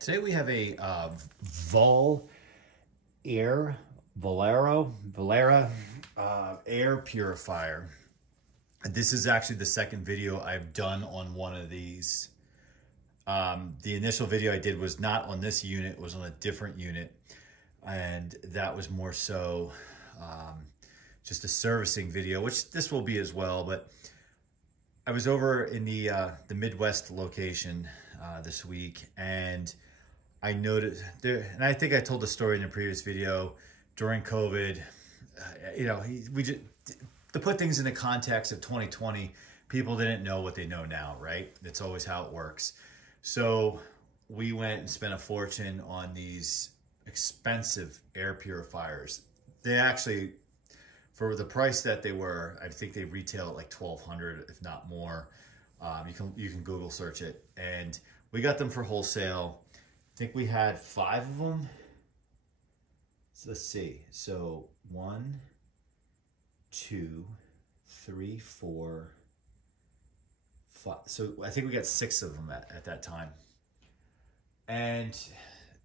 Today we have a Vollara air purifier. This is actually the second video I've done on one of these. The initial video I did was not on this unit, it was on a different unit. And that was more so just a servicing video, which this will be as well. But I was over in the Midwest location this week, and I noticed there, and I think I told the story in the previous video, during COVID, to put things in the context of 2020, people didn't know what they know now, right? That's always how it works. So we went and spent a fortune on these expensive air purifiers. They actually, for the price that they were, I think they retail at like $1,200, if not more. You can Google search it, and we got them for wholesale. I think we had 5 of them. So let's see. So 1, 2, 3, 4, 5. So I think we got 6 of them at that time. And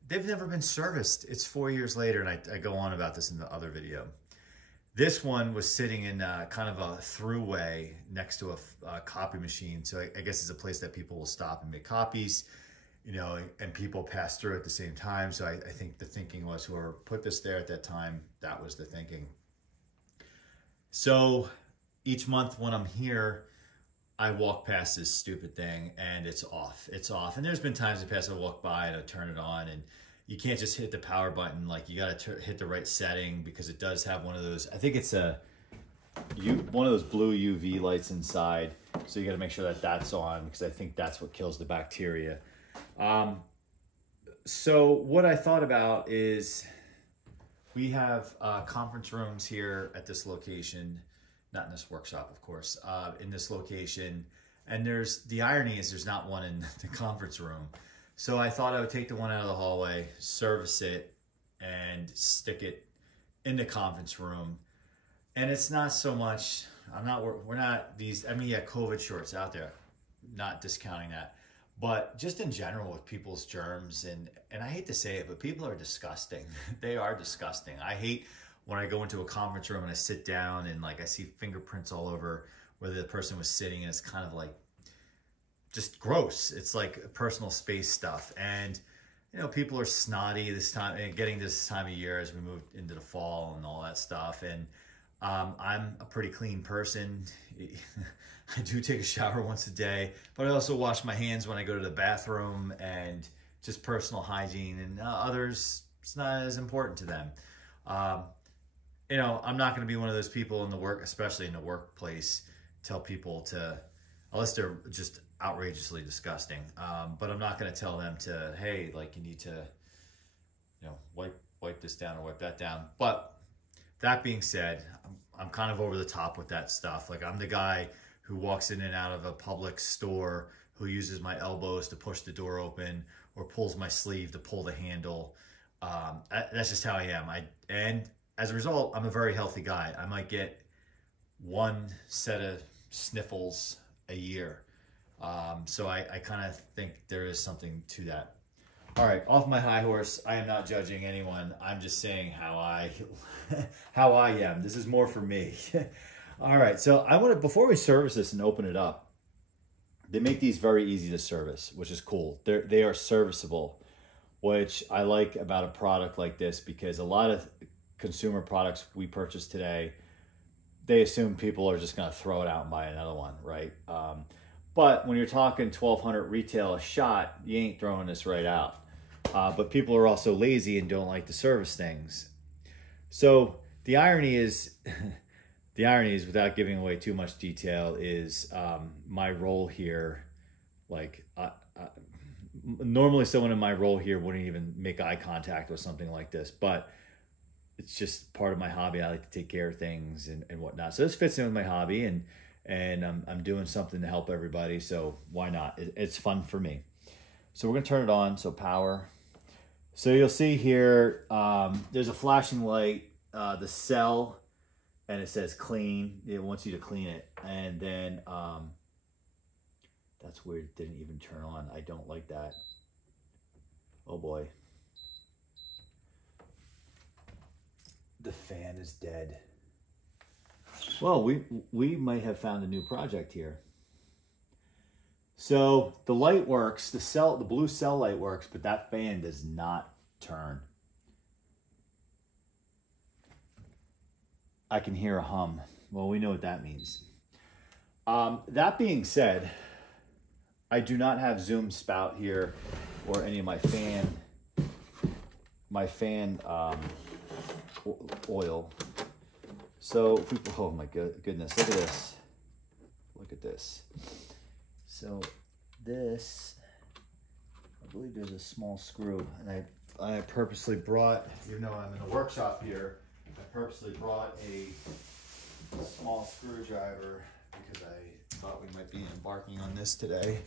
they've never been serviced. It's 4 years later, and I go on about this in the other video. This one was sitting in kind of a throughway next to a copy machine. So I guess it's a place that people will stop and make copies, and people pass through at the same time. So I think the thinking was, whoever put this there at that time, that was the thinking. So each month when I'm here, I walk past this stupid thing and it's off. It's off. And there's been times in the past I walk by and I turn it on, and you can't just hit the power button. Like, you got to hit the right setting, because it does have one of those, I think it's one of those blue UV lights inside. So you got to make sure that that's on, because I think that's what kills the bacteria. So what I thought about is, we have conference rooms here at this location, not in this workshop, of course, in this location. And the irony is there's not one in the conference room. So I thought I would take the one out of the hallway, service it, and stick it in the conference room. And it's not so much, we're not these, COVID shorts out there, not discounting that. But just in general with people's germs, and I hate to say it, but people are disgusting. They are disgusting. I hate when I go into a conference room and I sit down and I see fingerprints all over where the person was sitting, and it's kind of like just gross. It's like personal space stuff. And, people are snotty this time, and getting this time of year as we move into the fall and all that stuff. And I'm a pretty clean person. I do take a shower once a day, but I also wash my hands when I go to the bathroom, and just personal hygiene. And others, it's not as important to them. I'm not going to be one of those people in the especially in the workplace, tell people to, unless they're just outrageously disgusting. But I'm not going to tell them to, hey, you need to, wipe this down or wipe that down. But that being said, I'm kind of over the top with that stuff. I'm the guy who walks in and out of a public store, who uses my elbows to push the door open, or pulls my sleeve to pull the handle. That's just how I am. And as a result, I'm a very healthy guy. I might get 1 set of sniffles a year. So I kind of think there is something to that. All right, off my high horse. I am not judging anyone. I'm just saying how I am. This is more for me. All right, so before we service this and open it up, they make these very easy to service, which is cool. They are serviceable, which I like about a product like this, because a lot of consumer products we purchase today, they assume people are just going to throw it out and buy another one, right? But when you're talking $1,200 retail a shot, you ain't throwing this right out. But people are also lazy and don't like to service things. So the irony is, without giving away too much detail, is my role here. Normally someone in my role here wouldn't even make eye contact with something like this, but it's just part of my hobby. I like to take care of things and whatnot. So this fits in with my hobby, and I'm doing something to help everybody. So why not? It's fun for me. So we're gonna turn it on. So power. So you'll see here, there's a flashing light, the cell, and it says clean. It wants you to clean it. And then That's weird. It didn't even turn on. I don't like that. Oh boy. The fan is dead. Well, we might have found a new project here. So the light works, the blue cell light works, but that fan does not turn. I can hear a hum. Well, we know what that means. That being said, I do not have Zoom spout here or any of my fan oil. So if we, oh my goodness, look at this. Look at this. So this, I believe there's a small screw, and I purposely brought, even though I'm in the workshop here, I purposely brought a small screwdriver because I thought we might be embarking on this today.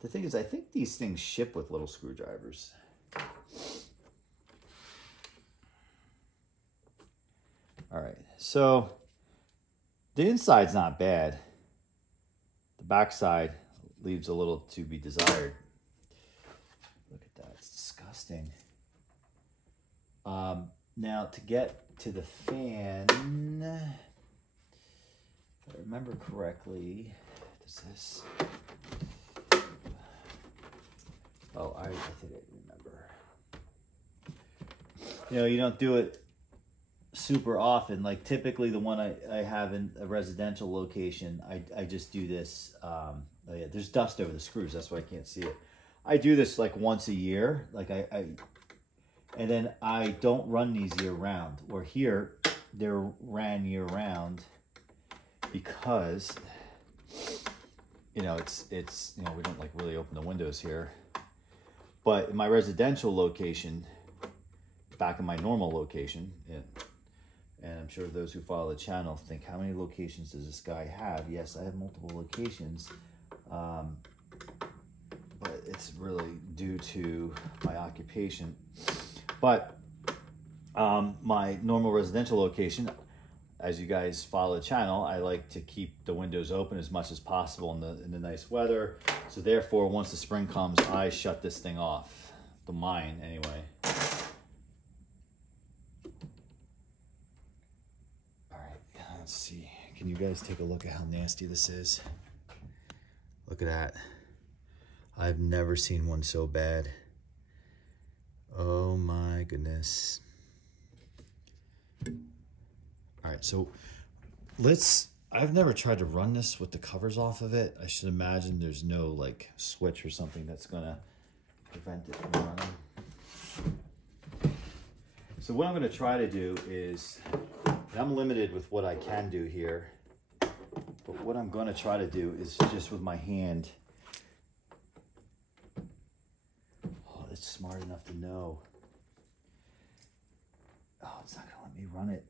The thing is, I think these things ship with little screwdrivers. All right, so the inside's not bad. The backside leaves a little to be desired. Look at that, it's disgusting. Now to get to the fan, if I remember correctly, does this, oh, I think I remember. You know, you don't do it super often. Like typically the one I have in a residential location, I just do this. Oh yeah, there's dust over the screws, that's why I can't see it. I do this like once a year, like and then I don't run these year round. Or here, they're ran year round because, you know, it's you know, we don't like really open the windows here. But in my residential location, back in my normal location, and I'm sure those who follow the channel think, how many locations does this guy have? Yes, I have multiple locations, but it's really due to my occupation. But my normal residential location, as you guys follow the channel, I like to keep the windows open as much as possible in the nice weather. So therefore, once the spring comes, I shut this thing off. The mine, anyway. All right, let's see. Can you guys take a look at how nasty this is? Look at that. I've never seen one so bad. Oh my goodness. All right, so I've never tried to run this with the covers off of it. I should imagine there's no like switch or something that's gonna prevent it from running. So what I'm gonna try to do is, and I'm limited with what I can do here, but what I'm gonna try to do is just with my hand. Oh, it's smart enough to know. Oh, it's not gonna let me run it.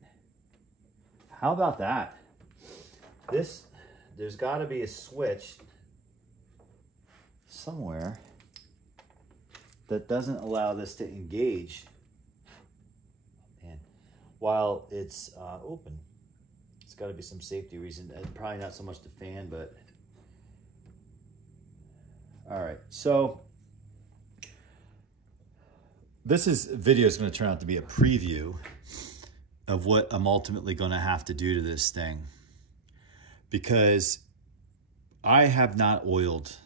How about that? There's gotta be a switch somewhere that doesn't allow this to engage, man, while it's open. It's gotta be some safety reason, and probably not so much the fan, but. All right, so this video is gonna turn out to be a preview of what I'm ultimately gonna have to do to this thing, because I have not oiled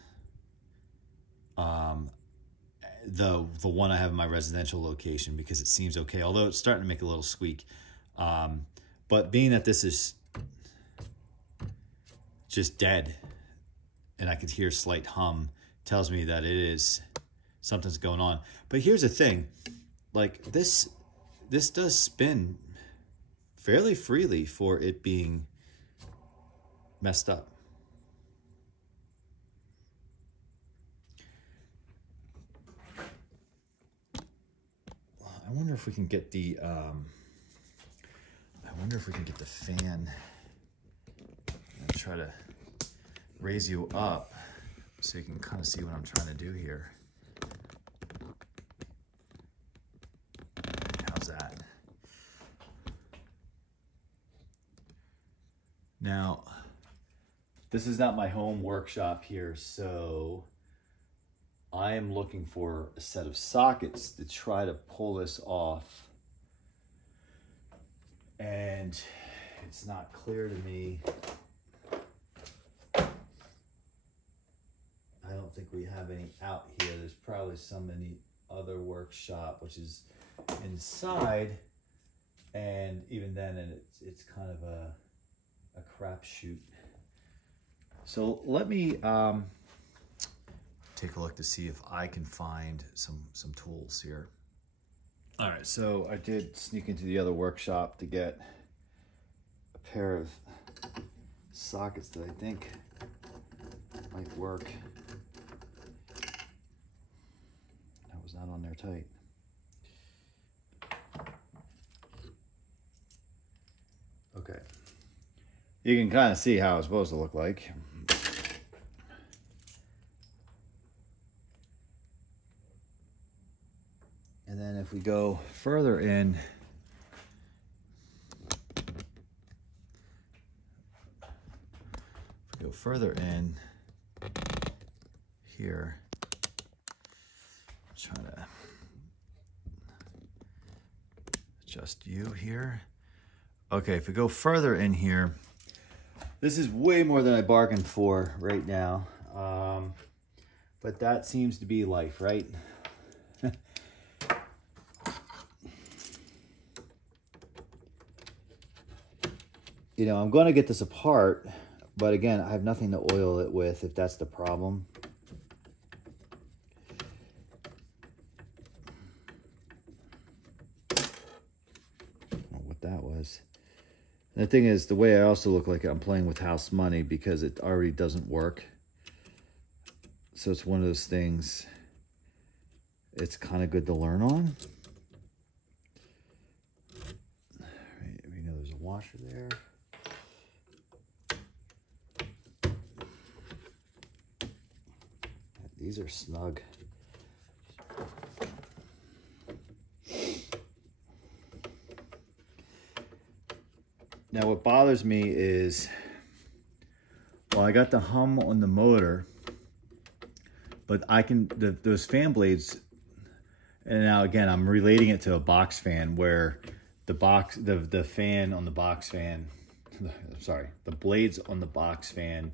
the one I have in my residential location because it seems okay, although it's starting to make a little squeak. But being that this is just dead and I could hear a slight hum, tells me that it is, something's going on. But here's the thing, like this does spin fairly freely for it being messed up. I wonder if we can get the fan. I'll try to raise you up so you can kind of see what I'm trying to do here. How's that? Now, this is not my home workshop here, so I am looking for a set of sockets to try to pull this off. And it's not clear to me. I don't think we have any out here. There's probably some in the other workshop, which is inside. And even then, it's kind of a crapshoot. So let me take a look to see if I can find some tools here. All right, so I did sneak into the other workshop to get a pair of sockets that I think might work. That was not on there tight. Okay. You can kind of see how it's supposed to look like. And then if we go further in, here, try to adjust you here. Okay, if we go further in here, this is way more than I bargained for right now. But that seems to be life, right? You know, I'm going to get this apart, but again, I have nothing to oil it with if that's the problem. I don't know what that was. And the thing is, the way I also look like I'm playing with house money because it already doesn't work. So it's one of those things, it's kind of good to learn on. Right, we know there's a washer there. These are snug. Now what bothers me is, well, I got the hum on the motor, but I can, those fan blades, and now again, I'm relating it to a box fan where the fan on the box fan, sorry, the blades on the box fan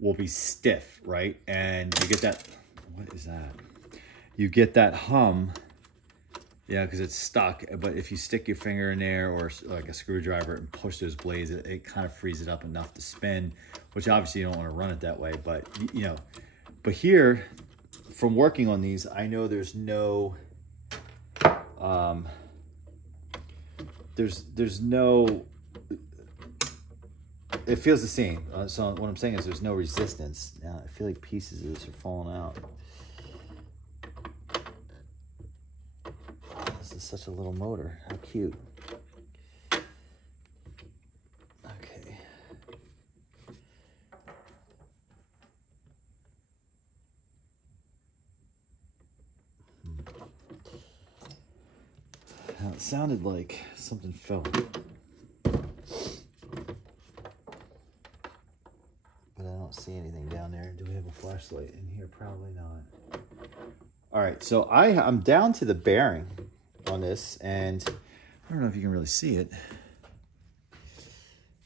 will be stiff, right? And you get that, what is that? You get that hum, yeah, because it's stuck. But if you stick your finger in there or like a screwdriver and push those blades, it kind of frees it up enough to spin, which obviously you don't want to run it that way. But, you know, but here, from working on these, I know there's no, there's no, it feels the same. So what I'm saying is there's no resistance. Now I feel like pieces of this are falling out. This is such a little motor. How cute. Okay. Now it sounded like something fell. See anything down there. Do we have a flashlight in here? Probably not. All right, so I'm down to the bearing on this, and I don't know if you can really see it.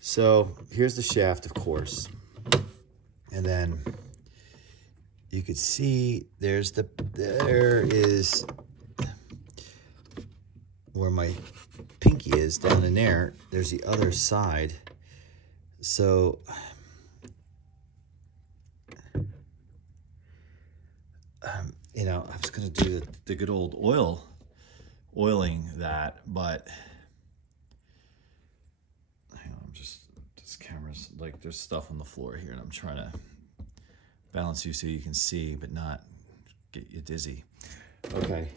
So here's the shaft, of course, and then you could see there is where my pinky is down in there. There's the other side. So you know, I was going to do the good old oiling that, but hang on, this camera's like, there's stuff on the floor here and I'm trying to balance you so you can see, but not get you dizzy. Okay.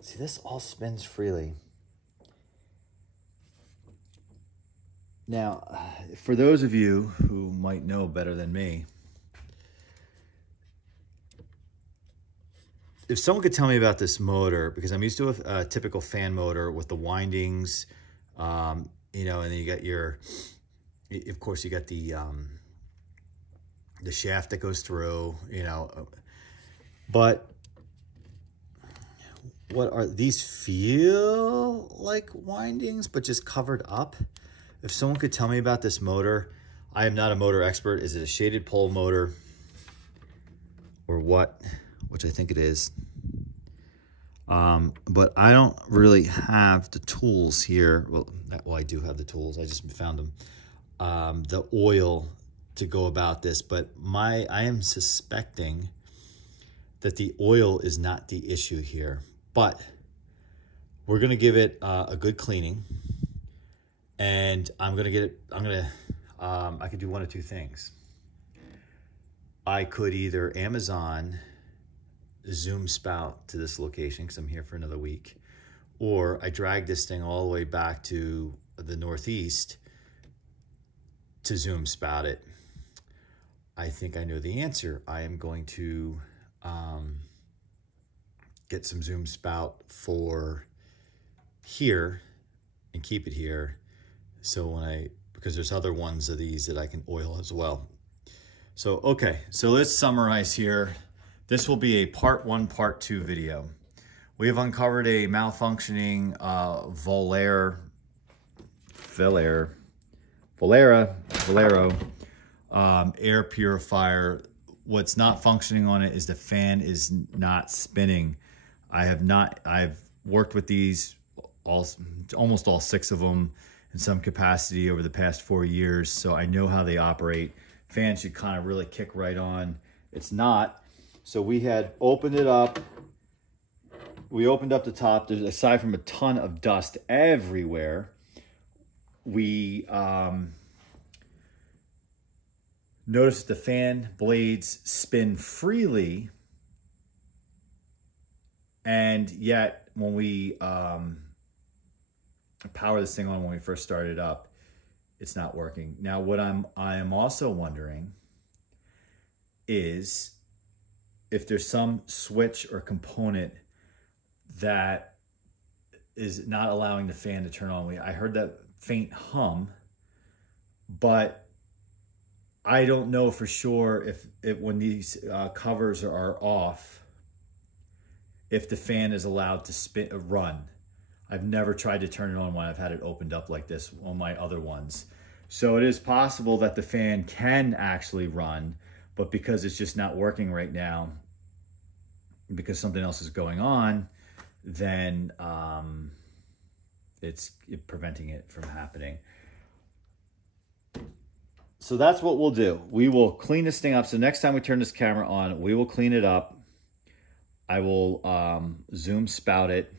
See, this all spins freely. Now, for those of you who might know better than me, if someone could tell me about this motor, because I'm used to a typical fan motor with the windings, you know, and then you got your of course, you got the shaft that goes through, you know, but what are these? Feel like windings, but just covered up. If someone could tell me about this motor, I am not a motor expert. Is it a shaded pole motor or what? Which I think it is. But I don't really have the tools here. Well, I do have the tools. I just found them. The oil to go about this, but I am suspecting that the oil is not the issue here. But we're gonna give it a good cleaning, and I'm gonna get it. I could do one of two things. I could either Amazon Zoom spout to this location because I'm here for another week, or I drag this thing all the way back to the Northeast to Zoom spout it. I think I know the answer. I am going to get some Zoom spout for here and keep it here. So because there's other ones of these that I can oil as well. So, okay, so let's summarize here. This will be a part 1, part 2 video. We have uncovered a malfunctioning Vollara air purifier. What's not functioning on it is the fan is not spinning. I've worked with these, almost all 6 of them in some capacity over the past 4 years, so I know how they operate. Fan should kind of really kick right on. It's not. So we had opened it up. We opened up the top. There's, aside from a ton of dust everywhere, we noticed the fan blades spin freely, and yet when we power this thing on when we first started up, it's not working. Now, what I am also wondering is if there's some switch or component that is not allowing the fan to turn on. I heard that faint hum, but I don't know for sure if when these covers are off, if the fan is allowed to run. I've never tried to turn it on when I've had it opened up like this on my other ones. So it is possible that the fan can actually run, but because it's just not working right now, because something else is going on, then it's preventing it from happening. So that's what we'll do. We will clean this thing up. So next time we turn this camera on, we will clean it up. I will Zoom spout it.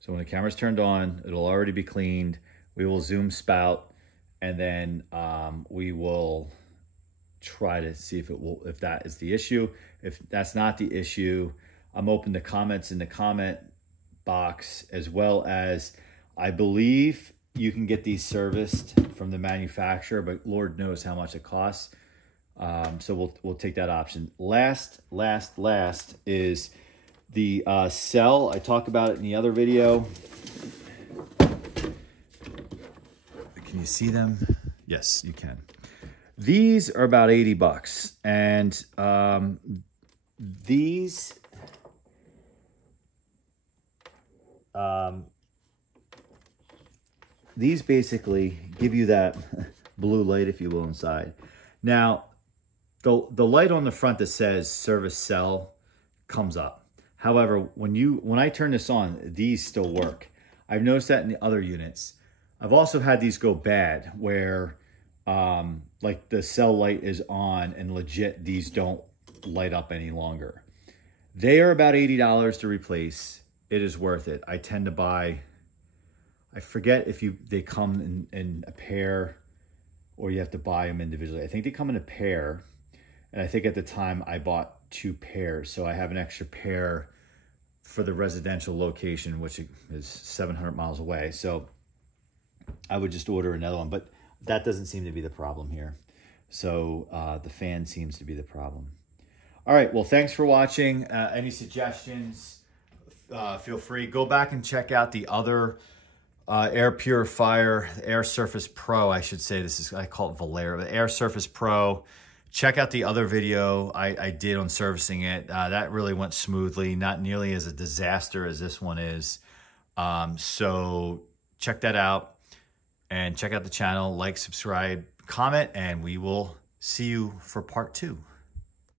So when the camera's turned on, it'll already be cleaned. We will Zoom spout, and then we will try to see if that is the issue. If that's not the issue, I'm open to comments in the comment box, as well as I believe you can get these serviced from the manufacturer, but Lord knows how much it costs. So we'll take that option. Last is the cell. I talked about it in the other video. Can you see them? Yes, you can. These are about 80 bucks. And these basically give you that blue light, if you will, inside. Now, the light on the front that says service cell comes up. However, when I turn this on, these still work. I've noticed that in the other units. I've also had these go bad where like the cell light is on and legit these don't light up any longer. They are about $80 to replace. It is worth it. I tend to buy, I forget if they come in a pair or you have to buy them individually. I think they come in a pair. And I think at the time I bought 2 pairs. So I have an extra pair for the residential location, which is 700 miles away. So I would just order another one, but that doesn't seem to be the problem here. So the fan seems to be the problem. All right, well, thanks for watching. Any suggestions, feel free. Go back and check out the other Air purifier, Air Surface Pro, I should say. I call it Vollara, the Air Surface Pro. Check out the other video I did on servicing it. That really went smoothly, not nearly as a disaster as this one is. So check that out and check out the channel, like, subscribe, comment, and we will see you for part 2.